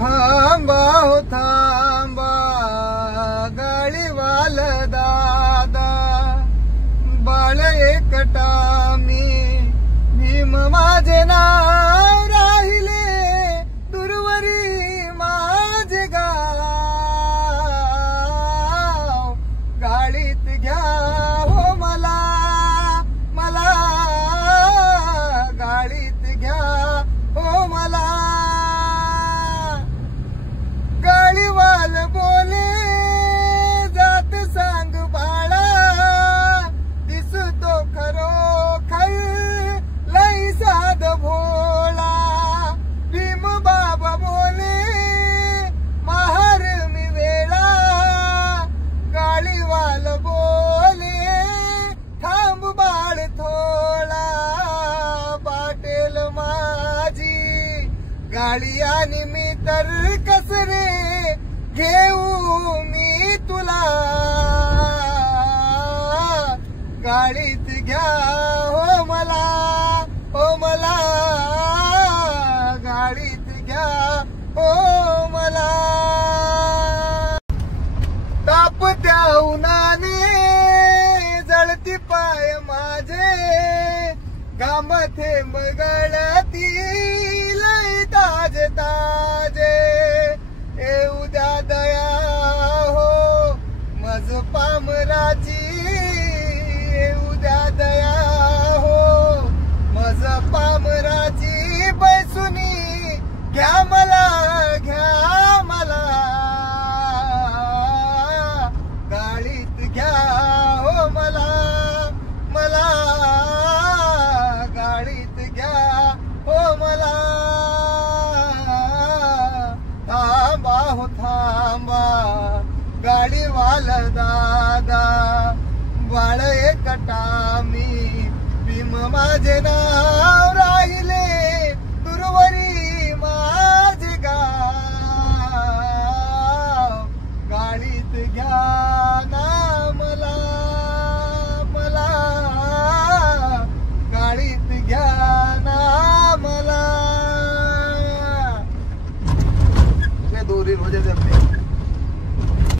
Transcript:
थांबा हो थांबा गाडीवाल दादा, बाळ एकटा मी, भीम माझे नाव राहिले, दूरवरी माझे गाव, गाडीत घ्या हो मला, मला गाडीत घ्या हो मला. गाडीवाल बोले जात सांग बाळा, दिसतो खरोखर लई साध भोळा. भीम बाबा बोले महार मी वेळा, गाडीवाल बोले थांब बाळ थोडा. पाटेल माझी गाडी आणि मी तर कसरे घेऊ मी तुला, गाडीत घ्या हो मला, हो मला गाडीत घ्या हो मला. तापत्या उन्हाने जळती पाय माझे, घाम थेंब गळती लई ताजे ताजे. येऊ द्या दया हो मज पामराची, येऊ द्या दया हो मज पामराची. बैसुनी घ्या मला, घ्या मला गाडीत घ्या हो मला, मला गाडीत घ्या हो मला. थांबा हो थांबा गाडीवाल दादा, बाळ एकटा मी, भीम माझे नाव राहिले,